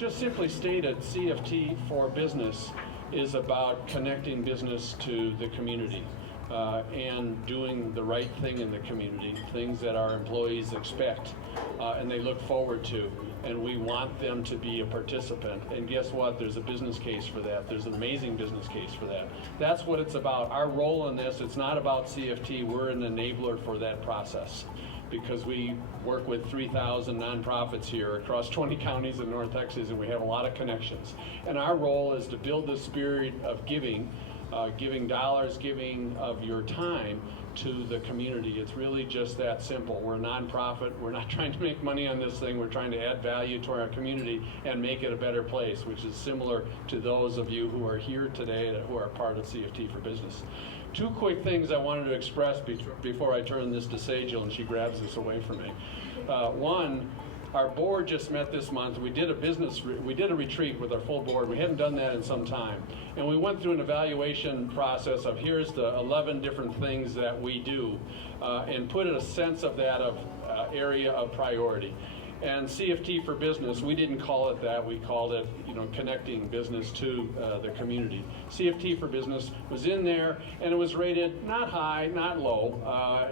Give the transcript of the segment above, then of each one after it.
Just simply stated, CFT for Business is about connecting business to the community and doing the right thing in the community, things that our employees expect and they look forward to, and we want them to be a participant. And guess what? There's a business case for that. There's an amazing business case for that. That's what it's about. Our role in this, it's not about CFT. We're an enabler for that process, because we work with 3,000 nonprofits here across 20 counties in North Texas, and we have a lot of connections. And our role is to build the spirit of giving, giving dollars, giving of your time to the community. It's really just that simple. We're a nonprofit. We're not trying to make money on this thing. We're trying to add value to our community and make it a better place, which is similar to those of you who are here today who are part of CFT for Business. Two quick things I wanted to express before I turn this to Sajal and she grabs this away from me. One, our board just met this month. We did a retreat with our full board. We hadn't done that in some time. And we went through an evaluation process of here's the 11 different things that we do and put a sense of that area of priority. And CFT for Business, we didn't call it that. We called it, connecting business to the community. CFT for Business was in there, and it was rated not high, not low,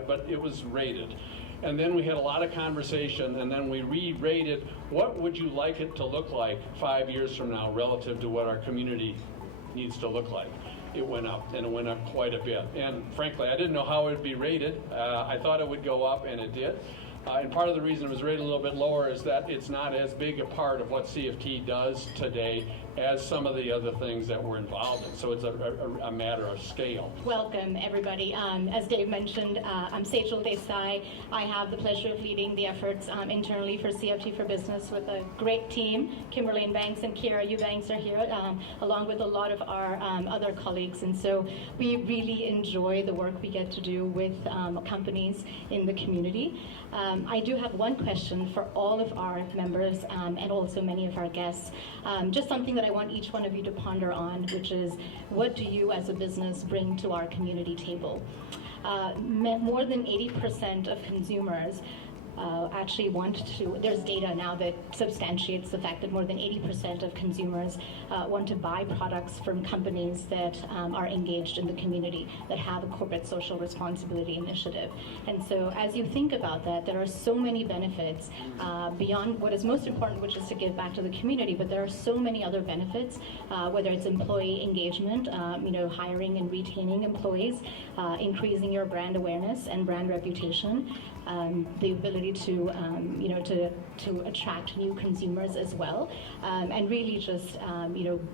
but it was rated. And then we had a lot of conversation, and then we re-rated what would you like it to look like 5 years from now relative to what our community needs to look like. It went up, and it went up quite a bit. And frankly, I didn't know how it would be rated. I thought it would go up, and it did. And part of the reason it was rated a little bit lower is that it's not as big a part of what CFT does today as some of the other things that we're involved in. So it's a matter of scale. Welcome, everybody. As Dave mentioned, I'm Sajal Desai. I have the pleasure of leading the efforts internally for CFT for Business with a great team. Kimberly and Banks and Kira Eubanks are here, along with a lot of our other colleagues. And so we really enjoy the work we get to do with companies in the community. I do have one question for all of our members and also many of our guests. Just something that I want each one of you to ponder on, which is, what do you as a business bring to our community table? More than 80% of consumers actually want to, there's data now that substantiates the fact that more than 80% of consumers want to buy products from companies that are engaged in the community, that have a corporate social responsibility initiative. And so as you think about that, there are so many benefits beyond what is most important, which is to give back to the community, but there are so many other benefits, whether it's employee engagement, hiring and retaining employees, increasing your brand awareness and brand reputation, the ability to attract new consumers as well, and really just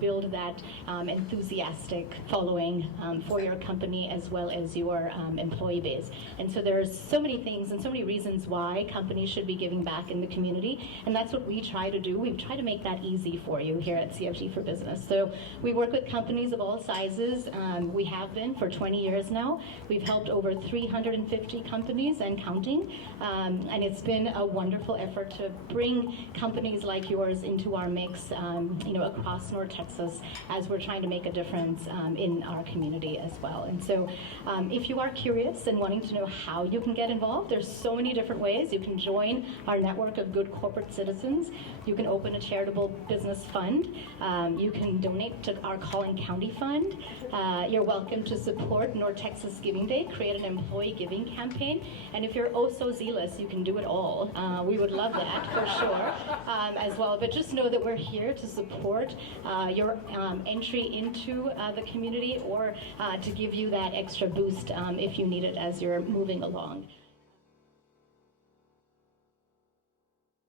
build that enthusiastic following for your company as well as your employee base. And so there's so many things and so many reasons why companies should be giving back in the community, and that's what we try to do. We try to make that easy for you here at CFT for Business. So we work with companies of all sizes. We have been for 20 years now. We've helped over 350 companies and counting. And it's been a wonderful effort to bring companies like yours into our mix, across North Texas, as we're trying to make a difference in our community as well. And so if you are curious and wanting to know how you can get involved, there's so many different ways. You can join our network of good corporate citizens. You can open a charitable business fund. You can donate to our Collin County Fund. You're welcome to support North Texas Giving Day, create an employee giving campaign. And if you're oh so zealous, you can do it all. We would love that for sure as well. But just know that we're here to support your entry into the community, or to give you that extra boost if you need it as you're moving along.